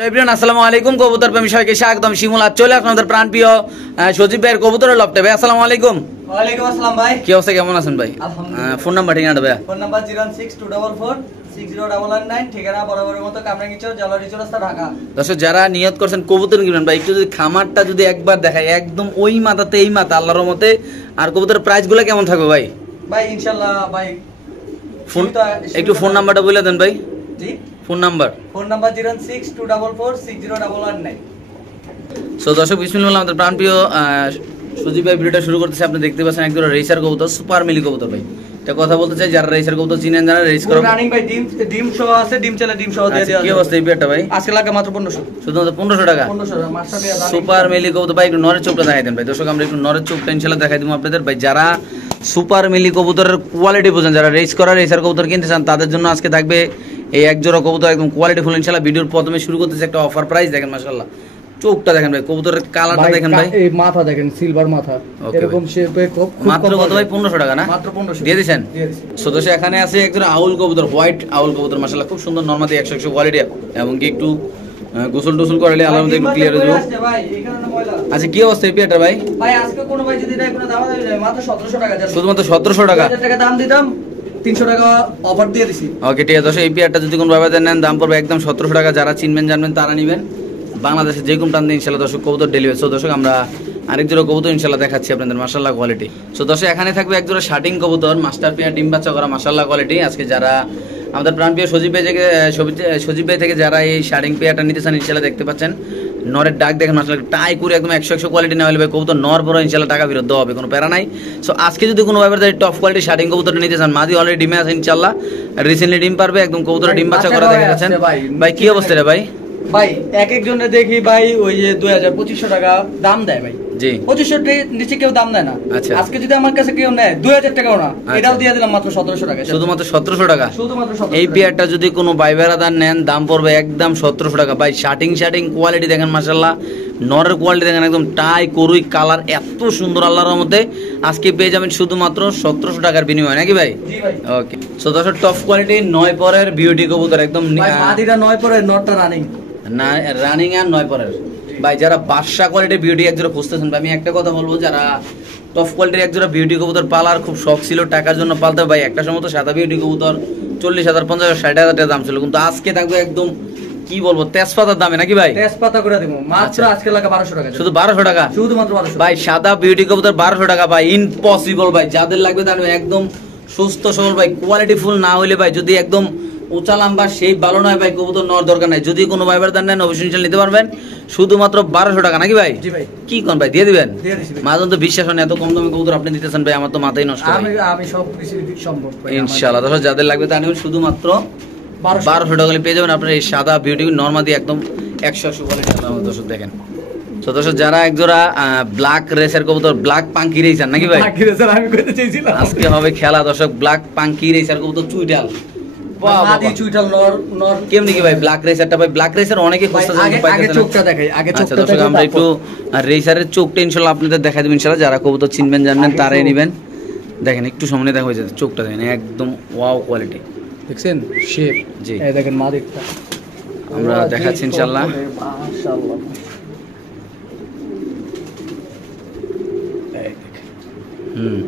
আসসালামু আলাইকুম কবুতর প্রেমী সবাইকে স্বাগতম। শিমুল আজ চলে আপনাদের প্রাণপ্রিয় সজীব ভাইয়ের কবুতরের লফটে। ভাই আসসালামু আলাইকুম। ওয়ালাইকুম আসসালাম ভাই, কি অবস্থা, কেমন আছেন ভাই? ফোন নাম্বার ঠিকানাটা ভাই? ফোন নাম্বার 01624460999, ঠিকানা বরাবরের মতো কামরাঙ্গীরচর, জলারি চৌরাস্তা, ঢাকা। দর্শক যারা নিয়ত করছেন কবুতর কিনবেন ভাই, একটু যদি খামারটা যদি একবার দেখায়, একদম ওই মাথাতে এই মাথা আল্লাহর রহমতে। আর কবুতরের প্রাইস গুলো কেমন থাকবে ভাই? ভাই ইনশাআল্লাহ ভাই ফোন একটু ফোন নাম্বারটা বলে দেন ভাই। জি, ফোন নাম্বার 06244460999। সো দর্শক বিসমিল্লাহ, আমাদের প্রাণপ্রিয় সজীব ভাই ভিডিওটা শুরু করতেছে। আপনি দেখতে পাচ্ছেন একজন রেসার কবুতর, সুপার মিলি কবুতর ভাই। এটা কথা বলতে চাই যারা রেসার কবুতর চিনেন, যারা রেস করেন। রানিং ভাই, ডিম সহ আছে, ডিম চালা ডিম সহ দিয়ে দেওয়া। কি অবস্থা এই পেয়ারটা ভাই? আজকে লাগে মাত্র 1500, শুধুমাত্র 1500 টাকা। 1500 মাস্টার সুপার মিলি কবুতর ভাই, একটু নরের চোখটা দেখাই দেন ভাই। দর্শক আমরা একটু নরের চোখটা ইনশাআল্লাহ দেখাই দেবো আপনাদের ভাই। যারা সুপার মিলি কবুতরের কোয়ালিটি বোঝেন, যারা রেস করা রেসার কবুতর কিনতে চান, তাদের জন্য আজকে থাকবে এই এক জোড়া কবুতর একদম কোয়ালিটি ফুল ইনশাআল্লাহ। ভিডিওর প্রথমে শুরু করতেছে একটা অফার প্রাইস দেখেন, মাশাআল্লাহ চোখটা দেখেন ভাই, কবুতরের কালারটা দেখেন ভাই, এই মাথা দেখেন, সিলভার মাথা, এরকম শেপে খুব মাত্র কত ভাই? 1500 টাকা না? মাত্র 1500 দিয়ে দিবেন। সদস্য এখানে আছে একজন আউল কবুতর, হোয়াইট আউল কবুতর, মাশাআল্লাহ খুব সুন্দর, নরমাদি 100 কোয়ালিটি, এবং কি একটু গোসল টোসল করলে আল্লাহর মধ্যে একটু ক্লিয়ার হয়ে যাবে ভাই। এখানে না ময়লা। আচ্ছা কি অবস্থা এই পেয়ারটা ভাই? ভাই আজকে কোনো ভাই যদি দেয় কোনো দাম দেবে মাত্র 1700 টাকা, শুধুমাত্র 1700 টাকা। 2000 টাকা দাম দিতাম, 300 টাকা অফার দিয়ে দিছি। ওকে ঠিক আছে দর্শক, এই পেয়ারটা যদি কোনো ভাবে নেন দাম পড়বে একদম 1700 টাকা। যারা চিনবেন জানবেন তারা নেবেন। বাংলাদেশে যে কোনো টান ইনশাআল্লাহ দর্শক কবুতর ডেলিভারি। সো দর্শক আমরা আরেক জোড়া কবুতর ইনশাআল্লাহ দেখাচ্ছি আপনাদের, মাশাআল্লাহ কোয়ালিটি। সো দর্শক এখানে থাকবে এক জোড়া শার্টিং কবুতর, মাস্টার পেয়ার, ডিম বাচ্চা করা, মাশাআল্লাহ কোয়ালিটি। আজকে যারা আমাদের প্রাণপ্রিয় সজীব ভাই থেকে যারা এই শার্টিং পেয়ারটা নিতে চান ইনশাআল্লাহ দেখতে পাচ্ছেন, নরের ডাক দেখেন মাশাআল্লাহ, টাই করে একদম 100 কোয়ালিটি না হলে ভাই কবুতর নর বড় ইনশাআল্লাহ টাকা ফেরত দেওয়া হবে, কোনো প্যারা নাই। সো আজকে যদি কোনো ভাবে টপ কোয়ালিটি শার্টিং কবুতরটা নিতে চান, মাদি অলরেডি ডিমে আছে ইনশাআল্লাহ, রিসেন্টলি ডিম পারবে, একদম কবুতর ডিম বাচ্চা করা দেখে যাচ্ছেন ভাই। কি অবস্থা রে ভাই? ভাই এক একজনে দেখি ভাই ওই যে 2000-2500 টাকা দাম দেয় ভাই। জি, 2500 টাকা নিচে কেউ দাম দেয় না। আচ্ছা, আজকে যদি আমার কাছে কেউ নেয় 2000 টাকাও না, এটাও দিয়ে দিলাম মাত্র 1700 টাকা। শুধুমাত্র 1700 টাকা। শুধুমাত্র 1700। এই পেয়ারটা যদি কোনো ভাই বেড়াদার নেন দাম পড়বে একদম 1700 টাকা ভাই। শার্টিং কোয়ালিটি দেখেন মাশাআল্লাহ, নরের কোয়ালিটি দেখেন, একদম টাই করুই কালার এত সুন্দর আল্লাহর রহমতে। আজকে পেয়ে যাবেন শুধুমাত্র 1700 টাকার বিনিময়, নাকি ভাই? জি ভাই। ওকে, সো দর্শক টপ কোয়ালিটি 9 পরের বিউটি কবুতর, একদম ভাই মাদিরা 9 পরে, নটটা রানিং না, রানিং আর 9 পরের ভাই। যারা বাদশা কোয়ালিটির বিউটি একজোড়া খুঁজতেছেন ভাই, আমি একটা কথা বলবো, যারা টপ কোয়ালিটির একজোড়া বিউটি কবুতর পালার খুব শখ ছিল, টাকার জন্য পালতে ভাই, একটা সময় তো সাদা বিউটি কবুতর 40,000, 50,000, 60,000 টাকা দাম ছিল, কিন্তু আজকে থাকবে একদম কি বলবো তেজপাতার দামে, নাকি ভাই? তেজপাতা করে দেবো মাত্র আজকে লাগা 1200 টাকা, শুধু 1200 টাকা, শুধুমাত্র 1200 ভাই। সাদা বিউটি কবুতর 1200 টাকা ভাই, ইম্পসিবল ভাই। যাদের লাগবে তার একদম সুস্থ সবল ভাই, কোয়ালিটি ফুল না হইলে ভাই, যদি একদম উঁচা লম্বা সেই ভালো নয় ভাই, কবুতর নেওয়ার দরকার নাই। যদি কোনো ভাইবার দান নেন অবশ্যই নিতে পারবেন, শুধুমাত্র 1200 টাকা, নাকি ভাই? জি ভাই। কি কোন ভাই দিয়ে দিবেন? দিয়ে দিছি ভাই। মাঝে তো বিশ্বাস হয় না এত কম দামে কবুতর আপনি দিতেছেন ভাই, আমার তো মাথাই নষ্ট ভাই। আমি সব কিছু সম্ভব ভাই ইনশাআল্লাহ দর্শক যাদের লাগবে তা নেবেন, শুধুমাত্র 1200 টাকা পেয়ে যাবেন আপনার এই সাদা বিউটি নরমাদি, একদম 100 কোয়ালিটি। দর্শক দেখেন, তো দর্শক যারা একজোড়া ব্ল্যাক রেসের কবুতর, ব্ল্যাক পাঙ্কি রেসার, নাকি ভাই? পাঙ্কি রেসার আমি কইতে চাইছিলাম। আজকে হবে খেলা দর্শক, ব্ল্যাক পাঙ্কি রেসার কবুতর চুইটাল। মাদি চুইটাল নর কেমনি কি ভাই ব্ল্যাক রেসারটা ভাই? ব্ল্যাক রেসার অনেকে খুঁজতেছে, আগে চোখটা দেখাই, আগে চোখটা দর্শক দেখাই। আমরা একটু রেসারের চোখটা ইনশাআল্লাহ আপনাদের দেখাই দেব ইনশাআল্লাহ। যারা কবুতর চিনবেন জানবেন তারাই নেবেন। দেখেন একটু সামনে দেখা হয়েছে, চোখটা দেখেন একদম ওয়াও কোয়ালিটি, দেখছেন শেপ? জি, এই দেখেন মাদিরটা আমরা দেখাচ্ছি ইনশাআল্লাহ। মাশাআল্লাহ হুম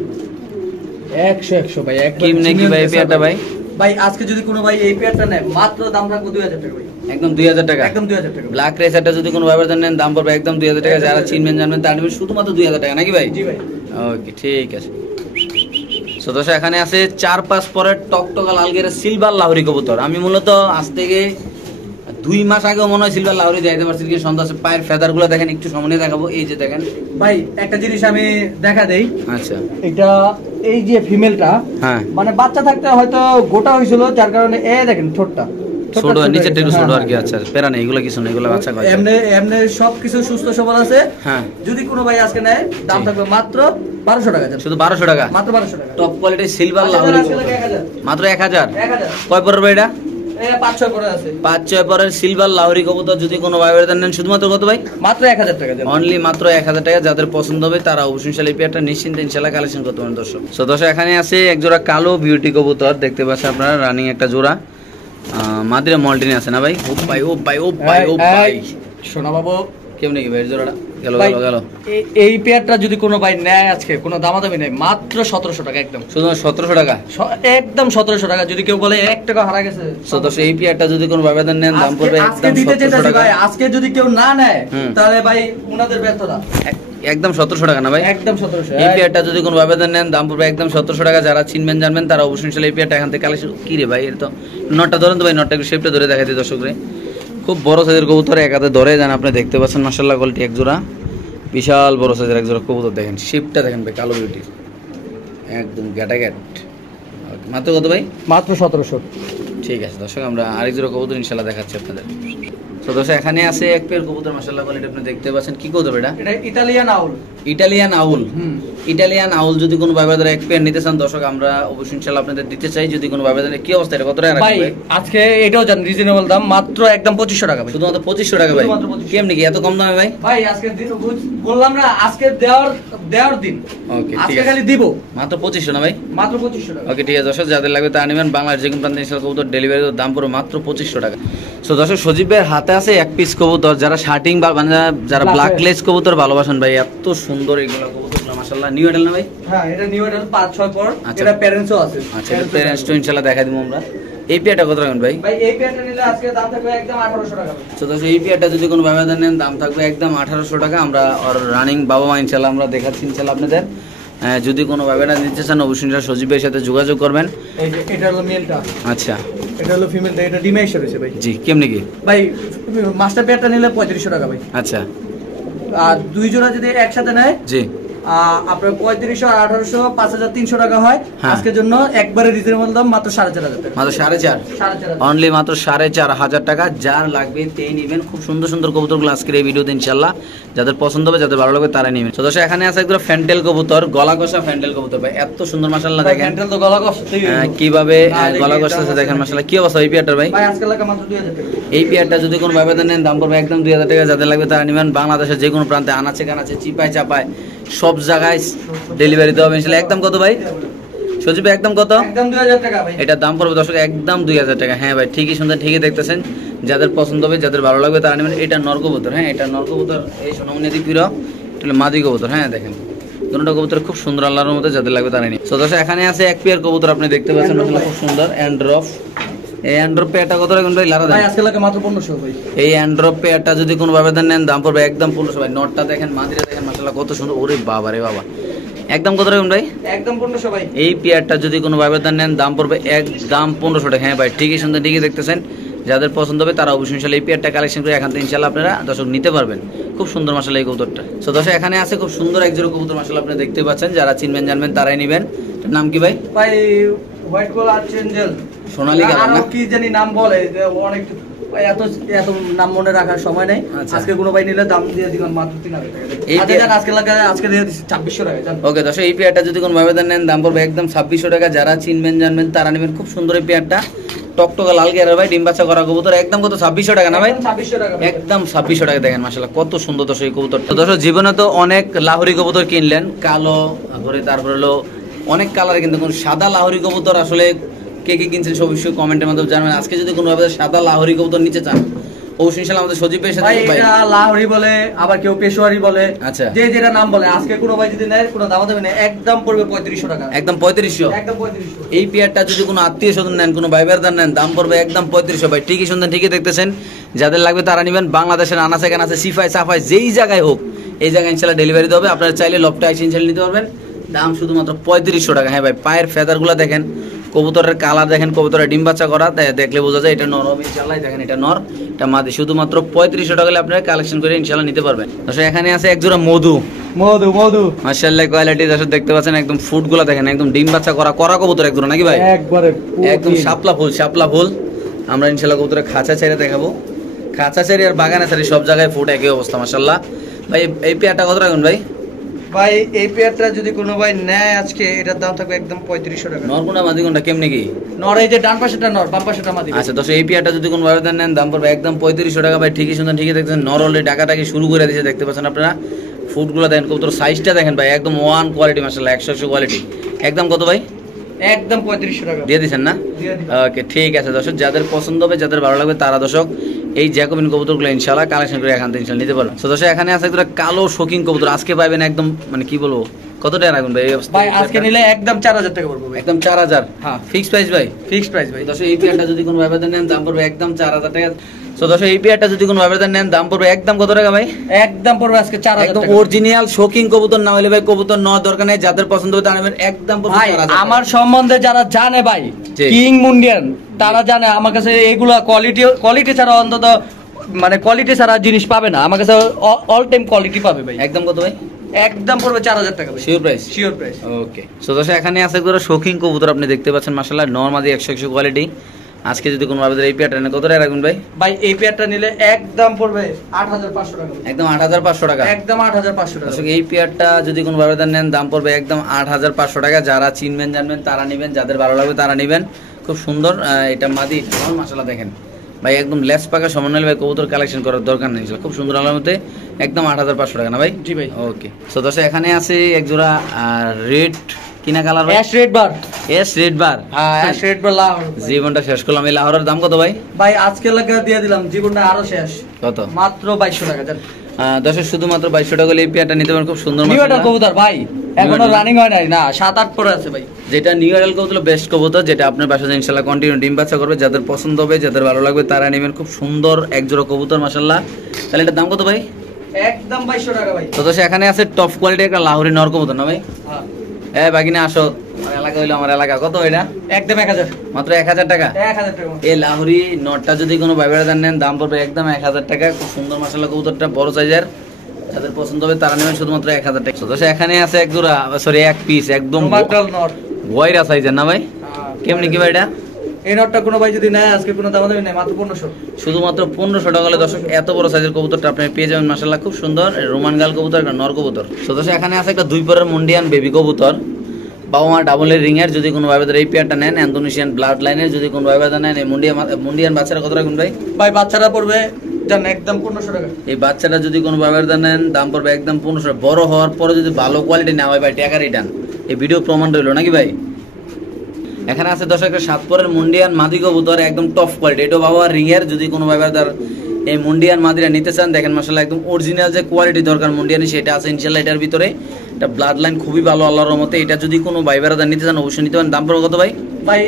100 ভাই, একবার কেমনে কি ভাই পেয়ারটা ভাই? ভাই আজকে যদি কোনো ভাই এই পেয়ারটা নেয় মাত্র দাম রাখবো 2000 টাকা ভাই, একদম 2000 টাকা, একদম 2000 টাকা। ব্ল্যাক রেসারটা যদি কোনো ভাইবার নেন দাম পড়বে একদম 2000 টাকা। যারা চিনবেন জানবেন তারা নেবেন শুধুমাত্র 2000 টাকা, নাকি ভাই? জি ভাই। ওকে ঠিক আছে। সো দর্শক এখানে আছে 4-5 পরের টকটকা লালগেরের সিলভার লাহোরি কবুতর। আমি মূলত আজ থেকে 2 মাস আগেও মনে হয় সিলভার লাহোরি যাইতে পারছি, কি সন্ধ্যা পায়ের ফেদার গুলো দেখেন, একটু সামনে দেখাবো, এই যে দেখেন ভাই একটা জিনিস আমি দেখা দেই। আচ্ছা, এটা এই যে ফিমেলটা, হ্যাঁ মানে বাচ্চা থাকতে হয়তো গোটা হয়েছিল, যার কারণে দেখেন ঠোঁটটা ছোট নিচে একটু ছোট আর কি। আচ্ছা প্যারা নেই, এগুলো কিছু না, এগুলো বাচ্চা করে এমনি এমনি সবকিছু সুস্থ সবল আছে। হ্যাঁ, যদি কোনো ভাই আজকে নেয় দাম থাকবে মাত্র 1200 টাকা, শুধু 1200 টাকা, মাত্র 1200 টাকা। টপ কোয়ালিটির সিলভার লাহোরি মাত্র 1000। 1000 কয় পরের ভাই এটা? 5-6 করে আছে, 5-6 পরের সিলভার লাহোরি কবুতর যদি কোনো ভাই বেড়ে নেন শুধুমাত্র কত ভাই? মাত্র 1000 টাকা দেন, অনলি মাত্র 1000 টাকা। যাদের পছন্দ হবে তারা অবশ্যই এই পেয়ারটা নিশ্চিন্তে ইনশাআল্লাহ কালেকশন করতে পারেন দর্শক। সো দর্শক এখানে আছে এক জোড়া কালো বিউটি কবুতর, দেখতে পাচ্ছেন আপনারা রানিং একটা জোড়া, মাদিরা মল্টিনি আছে না ভাই? ও ভাই ও ভাই ও ভাই ও ভাই সোনা বাবু কেমন কি ভাই জোড়াটা? গেল ভাই, গেল গেল এই পেয়ারটা যদি কোনো ভাই নেয় আজকে কোনো দামাদামি নেই, মাত্র 1700 টাকা একদম। শুধু 1700 টাকা। একদম 1700 টাকা। যদি কেউ বলে 1 টাকা হারা গেছে, তো দর্শক এই পেয়ারটা যদি কোনো ব্যবধান নেন দাম পড়বে আজকে একদম দিতে 1700 চাইতেছি টাকা। ভাই, আজকে যদি কেউ না নেয় হুম। তাহলে ভাই উনাদের ব্যর্থতা। একদম 1700 টাকা না ভাই? একদম 1700। এই পেয়ারটা যদি কোনো ব্যবধান নেন দাম পড়বে একদম 1700 টাকা। যারা চিনবেন জানবেন তারা অবশ্যই ইনশাআল্লাহ এই পেয়ারটা এখান থেকে কালেকশন। কি রে ভাই, এর তো নটটা ধরেন তো ভাই, নটটা একটু শেপটা ধরে দেখাইতে দর্শকরে। খুব বড় সাইজের কবুতর, এক হাতে ধরে যান, আপনি দেখতে পাচ্ছেন মাশাআল্লাহ কোয়ালিটি এক জোড়া, বিশাল বড় সাইজের এক জোড়া কবুতর। দেখেন শেপটা দেখেন ভাই, কালো বিউটির একদম গ্যাটাগ্যাট। মাত্র কত ভাই? মাত্র 1700। ঠিক আছে দর্শক, আমরা আরেক জোড়া কবুতর ইনশাআল্লাহ দেখাচ্ছি আপনাদের। তো দর্শক এখানে আছে এক পেয়ার কবুতর মাশাআল্লাহ কোয়ালিটি, আপনি দেখতে পাচ্ছেন। কি কবুতর এটা? এটা ইতালিয়ান আউল। ইটালিয়ান আউল। হুম। ইটালিয়ান আউল যদি কোনো ব্যবধানে এক পেয়ার নিতে চান দর্শক, আমরা অবশ্যই ইনশাআল্লাহ আপনাদের দিতে চাই। যদি কোনো ব্যবধানে কি অবস্থা, এটা কত টাকা ভাই রাখবে? আজকে এটাও জান রিজনেবল দাম, মাত্র একদম 2500 টাকা ভাই। শুধুমাত্র 2500 টাকা ভাই? শুধুমাত্র 2500 কেমনি কি এত কম দামে ভাই? ভাই আজকে বললাম না, আজকে দেওয়ার দিন। ওকে ঠিক আজকে আছে, খালি দিব মাত্র 2500 না ভাই? মাত্র 2500 টাকা। ওকে ঠিক আছে দর্শক, যাদের লাগবে তা নেবেন। বাংলার যে কোনো প্রান্তে ইনশাআল্লাহ কবুতর ডেলিভারি দাম পড়বে মাত্র 2500 টাকা। সো দর্শক সজীব ভাইয়ের হাতে আছে এক পিস কবুতর, যারা শার্টিং বা মানে যারা ব্ল্যাক লেস কবুতর ভালোবাসেন ভাই, এত সুন্দর এগুলো কবুতরগুলো মাশাআল্লাহ। নিউ এডাল না ভাই? হ্যাঁ, এটা নিউ এডাল 5-6 পর। আচ্ছা। এটা প্যারেন্টসও আছে। আচ্ছা, এটা প্যারেন্টস তো ইনশাআল্লাহ দেখাই দিব আমরা। এই পেয়ারটা কত রাখবেন ভাই? ভাই এই পেয়ারটা নিলে আজকে দাম থাকবে একদম 1800 টাকা ভাই। তো দর্শক এই পেয়ারটা যদি কোনো ব্যবধান নেন দাম থাকবে একদম 1800 টাকা। আমরা আর রানিং বাবা মা ইনশাআল্লাহ আমরা দেখাচ্ছি ইনশাআল্লাহ আপনাদের। যদি কোনো ব্যবধান নিতে চান অবশ্যই সজীব ভাইয়ের সাথে যোগাযোগ করবেন। এই যে এটা হলো মেলটা, আচ্ছা এটা হলো ফিমেলটা, এটা ডিমে এসে রয়েছে ভাই। জি, কেমনি কি ভাই মাস্টার পেয়ারটা নিলে 3500 টাকা ভাই। আচ্ছা আর দুই জোড়া যদি একসাথে নেয় জি, আপনার 3500 আর 1800 5300 টাকা হয়। হ্যাঁ। আজকের জন্য একবারে রিজনেবল দাম মাত্র 4500 টাকা। মাত্র 4.5 4500 অনলি, মাত্র 4500 টাকা। যার লাগবে তেই নেবেন। খুব সুন্দর সুন্দর কবুতরগুলো আজকের এই ভিডিওতে ইনশাআল্লাহ যাদের পছন্দ হবে, যাদের ভালো লাগবে তারা নেবেন। তো দর্শক এখানে আছে একদম ফ্যান্টেল কবুতর, গলা কষা ফ্যান্টেল কবুতর ভাই, এত সুন্দর মাশাআল্লাহ। দেখেন হ্যান্ডেল তো গলা কষতেই হইলো। কিভাবে না, গলা দেখি, কষতেছে দাম দেখেন আছে মাশাআল্লাহ। কি অবস্থা এই পেয়ারটার ভাই? ভাই আজকে লাগা মাত্র 2000 টাকা। এই পেয়ারটা যদি কোনো ব্যবধান নেন দাম পড়বে একদম 2000 টাকা। যাদের লাগবে তারা নেবেন। বাংলাদেশের যে কোনো প্রান্তে আনাচে কানাচে চিপায় চাপায় সব জায়গায় ডেলিভারি দেওয়া হবে ইনশাআল্লাহ। একদম কত ভাই সজীব ভাই, একদম কত? একদম 2000 টাকা ভাই। এটার দাম পড়বে দর্শক একদম 2000 টাকা। হ্যাঁ ভাই, ঠিকই শুনছেন, ঠিকই দেখতেছেন। যাদের পছন্দ হবে, যাদের ভালো লাগবে তারা নেবেন। এটা নর কবুতর। হ্যাঁ, এটা নর কবুতর। এই সোনামণি দিক ফিরো, এটা হলো মাদি কবুতর। হ্যাঁ দেখেন দুটো কবুতর খুব সুন্দর, আল্লাহর মধ্যে যাদের লাগবে তারা নেবেন। তো দর্শক এখানে আছে এক পেয়ার কবুতর, আপনি দেখতে পাচ্ছেন মাশাআল্লাহ খুব সুন্দর অ্যান্ড্রফ। এই অ্যান্ড্রপ পেয়ারটা কত রাখবেন ভাই? লারা ভাই দেন। আজকে লাগা মাত্র 1500 ভাই। এই অ্যান্ড্রপ পেয়ারটা যদি কোনো ব্যবধান নেন দাম পড়বে একদম 1500 ভাই। নটটা দেখেন, মাদিটা দেখেন মাশাআল্লাহ কত সুন্দর। ওরে বাবা রে বাবা, একদম কত রাখবেন ভাই? একদম 1500 ভাই। এই পেয়ারটা যদি কোনো ব্যবধান নেন দাম পড়বে একদম 1500 টাকা। হ্যাঁ ভাই, ঠিকই শুনতে ঠিকই দেখতেছেন। যাদের পছন্দ হবে তারা অবশ্যই ইনশাআল্লাহ এই পেয়ারটা কালেকশন করে এখান থেকে ইনশাআল্লাহ আপনারা দর্শক নিতে পারবেন। খুব সুন্দর মাশাআল্লাহ এই কবুতরটা। তো দর্শক এখানে আছে খুব সুন্দর এক জোড়া কবুতর মাশাআল্লাহ, আপনি দেখতে পাচ্ছেন। যারা চিনবেন জানবেন তারাই নেবেন। এটার নাম কি ভাই? ভাই হোয়াইট গোল আর্চেঞ্জেল, সোনালী কালার আরো না? কি জানি নাম বলে, যে অনেক ভাই এত এত নাম মনে রাখার সময় নেই। আচ্ছা। আজকে কোনো ভাই নিলে দাম দিয়ে দিবেন মাত্র 3000 টাকা। এই আজকে পেয়ার- জান আজকে লাগা আজকে দিয়ে দিচ্ছি 2600 টাকা জান। ওকে দর্শক এই পেয়ারটা যদি কোনো ব্যবধান নেন দাম পড়বে একদম 2600 টাকা। যারা চিনবেন জানবেন তারা নেবেন। খুব সুন্দর এই পেয়ারটা, টকটকা লাল গেরার ভাই, ডিম বাচ্চা করা কবুতর। একদম কত? 2600 টাকা না ভাই? একদম 2600 টাকা ভাই। একদম 2600 টাকা। দেখেন মাশাআল্লাহ কত সুন্দর দর্শক এই কবুতরটা। তো দর্শক জীবনে তো অনেক লাহোরি কবুতর কিনলেন, কালো তারপরে হলো অনেক কালার, কিন্তু কোন সাদা লাহোরি কবুতর আসলে কে কে কিনছেন সব অবশ্যই কমেন্টের মাধ্যমে জানাবেন। আজকে যদি কোনো ভাবে সাদা লাহোরি কবুতর নিতে চান অবশ্যই ইনশাআল্লাহ আমাদের সজীব ভাইয়ের সাথে ভাই ভাই। এটা লাহোরি বলে, আবার কেউ পেশোয়ারি বলে, আচ্ছা। যে যেটা নাম বলে। আজকে কোনো ভাই যদি নেয় কোনো দাম দেবে না, একদম পড়বে 3500 টাকা। একদম 3500। একদম 3500। এই পেয়ারটা যদি কোনো আত্মীয় স্বজন নেন, কোনো ভাই বেরদার নেন, দাম পড়বে একদম 3500 ভাই। ঠিকই শুনতেন, ঠিকই দেখতেছেন। যাদের লাগবে তারা নেবেন। বাংলাদেশের আনাচে কানাচে সিফাই সাফাই যেই জায়গায় হোক এই জায়গায় ইনশাআল্লাহ ডেলিভারি দেবে। আপনারা চাইলে লফটা এসে ইনশাআল্লাহ নিতে পারবেন। দাম শুধুমাত্র 3500 টাকা। হ্যাঁ ভাই, পায়ের ফেদারগুলো দেখেন, কবুতরের কালার দেখেন, কবুতরের ডিম বাচ্চা করা, দেখলে বোঝা যায় এটা নর হবে ইনশাআল্লাহ। দেখেন এটা নর, এটা মাদি। শুধুমাত্র 3500 টাকা হলে আপনারা কালেকশন করে ইনশাআল্লাহ নিতে পারবেন। দর্শক এখানে আছে এক জোড়া মধু, মধু মধু মাশাআল্লাহ কোয়ালিটি দর্শক দেখতে পাচ্ছেন। একদম ফুটগুলো দেখেন, একদম ডিম বাচ্চা করা কবুতর এক জোড়া নাকি ভাই? একবারে একদম শাপলা ফুল, শাপলা ফুল। আমরা ইনশাআল্লাহ কবুতরের খাঁচা ছেড়ে দেখাবো। খাঁচা ছেড়ে আর বাগানে ছেড়ে সব জায়গায় ফুট একই অবস্থা মাশাআল্লাহ। ভাই এই পেয়ারটা কত রাখুন ভাই? ভাই এই পেয়ারটা যদি কোনো ভাই নেয় আজকে, এটার দাম থাকবে একদম 3500 টাকা। নরকুন্ডা মাদি কোনটা কেমনে কি? নর এই যে ডান পাশেটা নর, বাম পাশেটা মাদি। আচ্ছা দর্শক এই পেয়ারটা যদি কোনো ব্যবধান নেন দাম পড়বে একদম 3500 টাকা ভাই। ঠিকই শুনছেন, ঠিকই দেখতেছেন। নর অলরেডি ডাকাটাকি শুরু করে দিয়েছে, দেখতে পাচ্ছেন আপনারা। ফুটগুলো দেখেন, কবুতর সাইজটা দেখেন ভাই, একদম ওয়ান কোয়ালিটি মাশাআল্লাহ, 100 কোয়ালিটি। একদম কত ভাই? একদম 3500 টাকা দিয়ে দিচ্ছেন না? দিয়ে দিন। ওকে, ঠিক আছে দর্শক, যাদের পছন্দ হবে, যাদের ভালো লাগবে, তারা দর্শক এই জ্যাকোবিন কবুতরগুলো ইনশাআল্লাহ কালেকশন করে এখান থেকে ইনশাআল্লাহ নিতে পারবেন। তো দর্শক এখানে আছে একটা কালো শৌখিন কবুতর, আজকে পাবেন একদম, মানে কি বলবো, কত টাকা রাখবেন ভাই এই অবস্থায়? ভাই আজকে নিলে একদম 4000 টাকা পড়বে ভাই, একদম 4000। হ্যাঁ। ফিক্স প্রাইস ভাই? ফিক্সড প্রাইস ভাই। দর্শক এই পেয়ারটা যদি কোনো ভাইবাদের নেন দাম পড়বে একদম 4000 টাকা। তো দর্শক এই পেয়ারটা যদি কোনো ভাইবাদের নেন দাম পড়বে একদম কত টাকা ভাই? একদম পড়বে আজকে 4000 একদম টাকা। অরিজিনাল শৌখিন কবুতর না হলে ভাই কবুতর নেওয়ার দরকার নেই, যাদের পছন্দ হবে তারা নেবেন, একদম পড়বে ভাই 4000 টাকা। আমার সম্বন্ধে যারা জানে ভাই, জি। কিং মুন্ডিয়ান, তারা জানে আমার কাছে এগুলা কোয়ালিটি ছাড়া অন্তত, মানে কোয়ালিটি ছাড়া জিনিস পাবে না আমার কাছে, অল টাইম কোয়ালিটি পাবে ভাই। একদম কত ভাই? একদম পড়বে 4000 টাকা ভাই, sure price? Sure price. Okay, so দর্শক এখানে আছে একদম শৌখিন কবুতর, আপনি দেখতে পাচ্ছেন মাশাআল্লাহ নরমাদি 100 কোয়ালিটি। আজকে যদি কোনো ভাবে এই পেয়ারটা নেন কত টাকা রাখবেন ভাই? ভাই এই পেয়ারটা নিলে একদম পড়বে 8500 টাকা ভাই। একদম 8500 টাকা। একদম 8500 টাকা। দর্শক এই পেয়ারটা যদি কোনো ভাবে নেন দাম পড়বে একদম 8500 টাকা। যারা চিনবেন জানবেন তারা নেবেন, যাদের ভালো লাগবে তারা নেবেন। খুব সুন্দর, এটা মাদি মাশাআল্লাহ দেখেন ভাই, একদম লেস পাকা সমন্বয় ভাই, কবুতর কালেকশন করার দরকার নেই, খুব সুন্দর আলোর মধ্যে একদম 8500 টাকা না ভাই? জি ভাই। ওকে, সো দর্শক এখানে আছে এক জোড়া রেড কিনা কালার ভাই? অ্যাশ রেড বার। এস রেড বার। হ্যাঁ অ্যাশ রেড বার লাহোর। জীবনটা শেষ করলাম, এই লাহোরের দাম কত ভাই? ভাই আজকে লাগা দিয়ে দিলাম, জীবনটা আরো শেষ, কত? মাত্র 2200 টাকা জান। দর্শক শুধুমাত্র 2200 টাকা এই পেয়ারটা নিতে পারেন, খুব সুন্দর নিউ মাশাআল্লাহ। কবুতর ভাই, এখনো New রানিং হয় নাই, না 7-8 পরে আছে ভাই। যেটা নিউ এডাল কবুতর বেস্ট কবুতর, যেটা আপনার বাসায় ইনশাআল্লাহ কন্টিনিউ ডিম বাচ্চা করবে, যাদের পছন্দ হবে, যাদের ভালো লাগবে তারা নেবেন। খুব সুন্দর এক জোড়া কবুতর মাশাআল্লাহ। তাহলে এটার দাম কত ভাই? একদম 2200 টাকা ভাই। তো দর্শক এখানে আছে টপ কোয়ালিটি একটা লাহোরি নর কবুতর না ভাই? হ্যাঁ বাগিনা আসো, আমার এলাকা হইলো আমার এলাকা, কত এটা? একদম 1000, মাত্র 1000 টাকা। 1000 টাকা। এই লাহোরি নটটা যদি কোনো ভাইবারা নেন দাম পড়বে একদম 1000 টাকা। খুব সুন্দর মাশাআল্লাহ কবুতরটা, বড় সাইজের, যাদের পছন্দ হবে তারা নেবেন শুধুমাত্র 1000 টাকা। তো এখানে আছে এক জোড়া, সরি এক পিস, একদম নোমাকডাল নট। বয়রা সাইজের না ভাই? কেমনি কি ভাই এটা? এই নটটা কোনো ভাই যদি নেয় আজকে কোনো দাম দেবে না, মাত্র 1500। শুধুমাত্র 1500 টাকা হলে দর্শক এত বড় সাইজের কবুতরটা আপনি পেয়ে যাবেন মাশাআল্লাহ, খুব সুন্দর রোমান গাল কবুতর, একটা নর কবুতর। তো দর্শক এখানে আছে একটা 2 পরের মুন্ডিয়ান বেবি কবুতর, বাবা মা ডাবলের রিং এর, যদি কোনো ভাইবাদের এই পেয়ারটা নেন, ইন্দোনেশিয়ান ব্লাড লাইনের যদি কোনো ভাইবাদের নেন, এই মুন্ডিয়ান বাচ্চারা কত রাখুন ভাই? ভাই বাচ্চারা পড়বে জান একদম 1500 টাকা। এই বাচ্চাটা যদি কোনো ভাইবাদের নেন দাম পড়বে একদম 1500। বড় হওয়ার পরে যদি ভালো কোয়ালিটি না হয় ভাই, টাকা রিটার্ন। এই ভিডিও প্রমাণ রইলো নাকি ভাই? এখানে আছে দর্শক একটা 7 পরের মুন্ডিয়ান মাদি কবুতর, একদম টপ কোয়ালিটি, এটা বাবা রিং এর। যদি কোনো ভাইবাদের এই মুন্ডিয়ান মাদিরা নিতে চান, দেখেন মাশাআল্লাহ একদম অরিজিনাল যে কোয়ালিটি দরকার মুন্ডিয়ানি সেটা আছে ইনশাআল্লাহ এটার ভিতরে। এটা ব্লাড লাইন খুবই ভালো আল্লাহর রহমতে। এটা যদি কোনো ভাইবারা নিতে চান অবশ্যই নিতে পারেন। দাম পড়বে কত ভাই? ভাই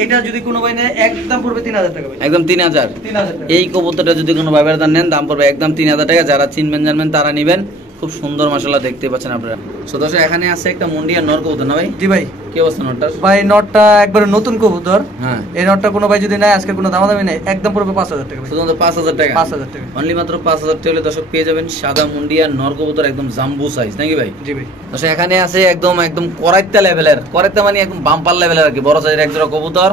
এইটা যদি কোনো ভাই নেয় একদম পড়বে 3000 টাকা ভাই। একদম 3000। 3000 টাকা। এই কবুতরটা যদি কোনো ভাইবারা নেন দাম পড়বে একদম 3000 টাকা। যারা চিনবেন জানবেন তারা নেবেন। খুব সুন্দর মাশাআল্লাহ দেখতে পাচ্ছেন আপনারা। সো দর্শক এখানে আছে একটা মুন্ডিয়ান নর কবুতর না ভাই? জি ভাই। কি অবস্থা নরটার? ভাই নটটা একবারে নতুন কবুতর। হ্যাঁ, এই নটটা কোনো ভাই যদি নেয় আজকে কোনো দামাদামি নেই, একদম পড়বে 5000 টাকা ভাই। শুধুমাত্র 5000 টাকা। 5000 টাকা। অনলি মাত্র 5000 টাকা হলে দর্শক পেয়ে যাবেন সাদা মুন্ডিয়ান নর কবুতর, একদম জাম্বু সাইজ নাকি ভাই? জি ভাই। দর্শক এখানে আছে একদম করাইত্যা লেভেলের, করাইত্যা মানে একদম বাম্পার লেভেলের আর কি, বড় সাইজের এক জোড়া কবুতর।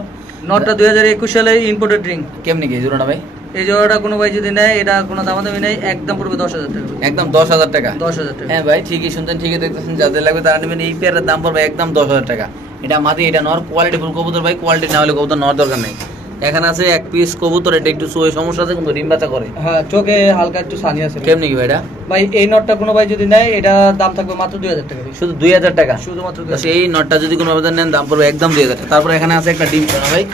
নটটা 2021 সালে ইম্পোর্টেড ড্রিং। কেমনি কি এই জোড়াটা ভাই? এই জোড়াটা কোনো ভাই যদি নেয়, এটা কোনো দামাদামি নেই, একদম পড়বে 10000 টাকা। একদম 10000 টাকা। 10000 টাকা। হ্যাঁ ভাই, ঠিকই শুনছেন, ঠিকই দেখতেছেন, যাদের লাগবে তারা নেবেন। এই পেয়ারের দাম পড়বে একদম 10000 টাকা। এটা মাদি, এটা নর, কোয়ালিটি ফুল কবুতর ভাই, কোয়ালিটি না হলে কবুতর নর দরকার নেই। এখানে আছে এক পিস কবুতর, এটা একটু সোয়ে সমস্যা আছে কিন্তু ডিম বাচ্চা করে। হ্যাঁ চোখে হালকা একটু সানি আছে। কেমনি কি ভাই এটা? ভাই এই নটটা কোনো ভাই যদি নেয়, এটা দাম থাকবে মাত্র 2000 টাকা ভাই। শুধু 2000 টাকা। শুধুমাত্র তো সেই নটটা যদি কোনো আবেদন নেন দাম পড়বে একদম 2000 টাকা। তারপর এখানে আছে একটা ডিম না ভাই?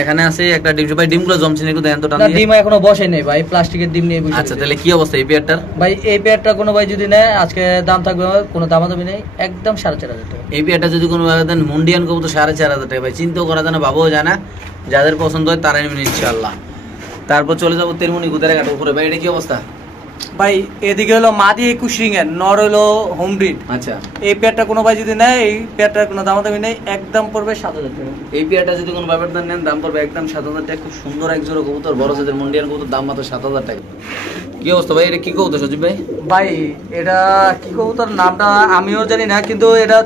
এখানে আছে একটা ডিম, ভাই ডিমগুলো জমছেন একটু দেন তো টান না, দিয়ে। ডিম এখনো বসে নেই ভাই, প্লাস্টিকের ডিম নিয়ে বসে। আচ্ছা, তাহলে কি অবস্থা এই পেয়ারটার? ভাই এই পেয়ারটা কোনো ভাই যদি নেয় আজকে দাম থাকবে কোনো দামাদামি নেই, একদম 4500 টাকা। এই পেয়ারটা যদি কোনো আবেদন মুন্ডিয়ান কবুতর 4500 টাকা ভাই, চিন্তাও করা যায় না, ভাবও যায় না। যাদের পছন্দ হয় তারা নেবেন ইনশাআল্লাহ। তারপর চলে যাবো তেরমুনি গুদারে ঘাট উপরে ভাই, এটা কি অবস্থা? ভাই এদিকে হলো মাদি 21 রিং এর, নর হলো হোম ব্রিড। আচ্ছা, এই পেয়ারটা কোনো ভাই যদি নেয়, এই পেয়ারটার কোনো দামাদামি নেই, একদম পড়বে 7000 টাকা। এই পেয়ারটা যদি কোনো আবেদন নেন দাম পড়বে একদম 7000 টাকা। খুব সুন্দর এক জোড়া কবুতর, বড় সাইজের মুন্ডিয়ান কবুতর, দাম মাত্র 7000 টাকা। কি অবস্থা ভাই, এটা কি কবুতর সজীব ভাই? ভাই এটা কি কবুতর নামটা আমিও জানি না, কিন্তু এটা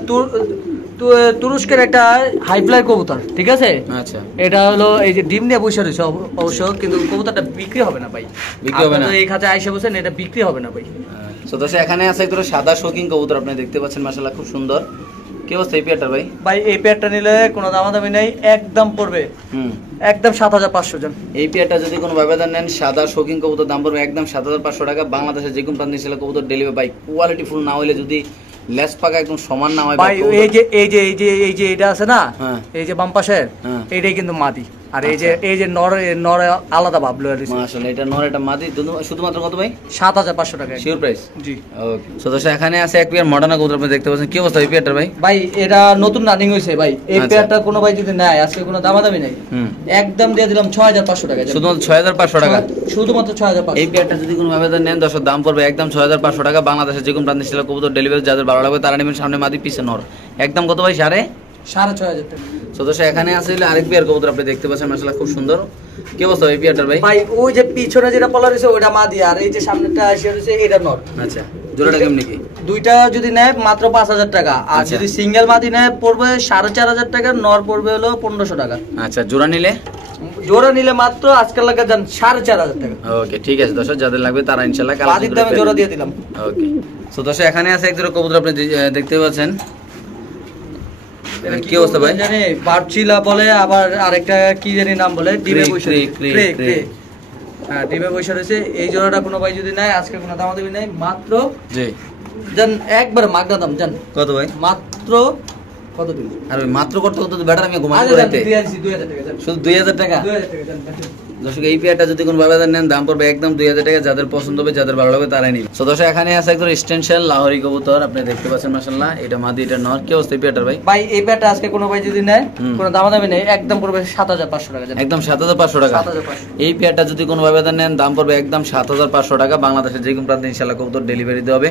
তুরস্কের একটা হাই ফ্লাই কবুতর, ঠিক আছে? আচ্ছা, এটা হলো এই যে ডিম নিয়ে বসে রয়েছে অবশ্য, কিন্তু কবুতরটা বিক্রি হবে না ভাই। বিক্রি হবে না? আপনারা এই খাঁচা আইসা বসেন, এটা বিক্রি হবে না ভাই। তো দর্শক এখানে আছে একটা সাদা শৌখিন কবুতর, আপনি দেখতে পাচ্ছেন মাশাআল্লাহ খুব সুন্দর। কি অবস্থা এই পেয়ারটার ভাই? ভাই এই পেয়ারটা নিলে কোনো দামাদামি নেই, একদম পড়বে একদম 7500 জন। এই পেয়ারটা যদি কোনো ব্যবধান নেন, সাদা শৌখিন কবুতর, দাম পড়বে একদম 7500 টাকা। বাংলাদেশের যে কোনো প্রান্তে ছিল কবুতর ডেলিভারি বাই, কোয়ালিটি ফুল না হলে যদি লেস পাকা একদম সমান না হয় ভাই এই যে এটা আছে না, হ্যাঁ। এই যে বাম পাশের হ্যাঁ। এইটাই কিন্তু মাদি, আর এই যে নর আলাদা ভাবলো আর মাশাআল্লাহ, এটা নর এটা মাদি শুধুমাত্র কত ভাই? 7,500 টাকা। Sure price? জি। ওকে। সো দর্শক এখানে আছে এক পেয়ার মডার্ন কবুতর, আপনি দেখতে পাচ্ছেন। কি অবস্থা এই পেয়ারটার ভাই? ভাই এটা নতুন রানিং হয়েছে ভাই, এই আচ্ছা। পেয়ারটা কোনো ভাই যদি নেয় আজকে কোনো দামাদামি নাই, হুম। একদম দিয়ে দিলাম 6,500 টাকা। শুধুমাত্র 6,500 টাকা। শুধুমাত্র 6,500। এই পেয়ারটা যদি কোনো ভাবে নেন দর্শক, দাম পড়বে একদম 6,500 টাকা। বাংলাদেশের যে কোনো প্রান্তে সেটা কবুতর ডেলিভারি, যাদের ভালো লাগবে তারা নেবেন। সামনে মাদি পিছে নর, একদম কত ভাই? 6,500 টাকা। সো দর্শক এখানে আছে আরেক পেয়ার কবুতর, আপনি দেখতে পাচ্ছেন মাশাআল্লাহ খুব সুন্দর। কি অবস্থা এই পেয়ারটার ভাই? ভাই ওই যে পিছনে যেটা পলা রয়েছে ওটা মাদি, আর এই যে সামনেটা এসে রয়েছে এটা নর। আচ্ছা, জোড়াটা কেমন কি? দুইটা যদি নেয় মাত্র 5,000 টাকা, আর আচ্ছা। যদি সিঙ্গেল মাদি নেয় পড়বে 4,500 টাকা, নর পড়বে হলো 1,500 টাকা। আচ্ছা, জোড়া নিলে? জোড়া নিলে মাত্র আজকাল লাগা যান 4,500 টাকা। ওকে, ঠিক আছে দর্শক, যাদের লাগবে তারা ইনশাআল্লাহ মাদির দামে জোড়া দিয়ে দিলাম। ওকে। সো দর্শক এখানে আছে এক জোড়া কবুতর, আপনি দেখতে পাচ্ছেন। কি অবস্থা ভাই? জানি বারচিলা বলে, আবার আরেকটা কি জানি নাম বলে, ডিমে বসে ক্রে। হ্যাঁ, ডিমে বসে রয়েছে। এই জোড়াটা কোনো ভাই যদি নেয় আজকে কোনো দামাদামি নাই, মাত্র জি জান একবার মাগনা দাম জান। কত ভাই? মাত্র কত দিন? আর ওই মাত্র করতে করতে তো বেটার, আমি ঘুমাই আচ্ছা জান, পড়াইতে 2,000 টাকা জান। শুধু 2,000 টাকা। 2,000 টাকা জান। দর্শক এই পেয়ারটা যদি কোনো বাবাদার নেন দাম পড়বে একদম 2,000 টাকা। যাদের পছন্দ হবে, যাদের ভালো লাগবে তারাই নিন। সো দর্শক এখানে আছে একদম স্টেনশিয়াল লাহোরি কবুতর, আপনি দেখতে পাচ্ছেন মাশাআল্লাহ। এটা মাদি, এটা নর। কি অবস্থা এই পেয়ারটার ভাই? ভাই এই পেয়ারটা আজকে কোনো ভাই যদি নেয় হুম। কোনো দামাদামি নেই, একদম পড়বে 7,500 টাকা জান। একদম 7,500 টাকা। 7,500। এই পেয়ারটা যদি কোনো বাবাদার নেন দাম পড়বে একদম 7,500 টাকা। বাংলাদেশের যে কোনো প্রান্তে ইনশাআল্লাহ কবুতর ডেলিভারি দেওয়া হবে।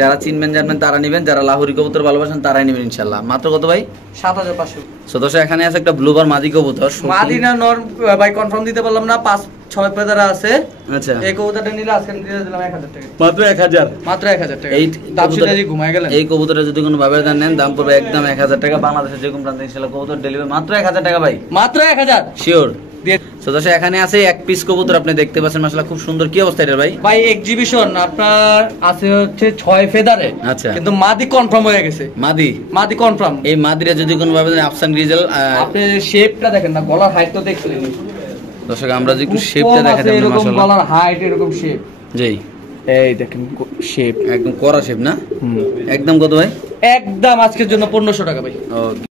যারা চিনবেন জানবেন তারা নেবেন, যারা লাহোরি কবুতর ভালোবাসেন তারাই নেবেন ইনশাআল্লাহ। মাত্র কত ভাই? 7,500। সো দর্শক এখানে আছে একটা ব্লুবার মাদি কবুতর। মাদি না নর ভাই কনফার্ম দিতে পারলাম না, 5-6 পেদারা আছে। আচ্ছা, এই কবুতরটা নিলে আজকে দিয়ে দিলাম 1,000 টাকা। মাত্র 1,000। মাত্র 1,000 টাকা। এই দাম কবুতর- শুনে ঘুমায় গেলেন। এই কবুতরটা যদি কোনো বাবাদার নেন দাম পড়বে একদম 1,000 টাকা। বাংলাদেশের যে কোনো প্রান্তে ইনশাআল্লাহ কবুতর ডেলিভারি মাত্র 1,000 টাকা ভাই। মাত্র 1,000 শিওর। দিয়ে। সো দর্শক এখানে আছে এক পিস কবুতর, আপনি দেখতে পাচ্ছেন মাশাআল্লাহ খুব সুন্দর। কি অবস্থা এটা ভাই? ভাই এক্সিবিশন আপনার আছে হচ্ছে 6 ফেদারে। আচ্ছা। কিন্তু মাদি কনফার্ম হয়ে গেছে। মাদি? মাদি কনফার্ম। এই মাদিরা যদি কোনো বাবাদার আফসান গ্রিজেল, আপনি শেপটা দেখেন না, গলার হাইট তো দেখলেন। দর্শক আমরা যদি একটু শেপটা দেখাতে এরকম মাশাআল্লাহ। গলার হাইট, এরকম শেপ। জি, এই দেখেন শেপ একদম কড়া শেপ না? একদম কত ভাই? একদম আজকের জন্য 1,500 টাকা ভাই। ওকে।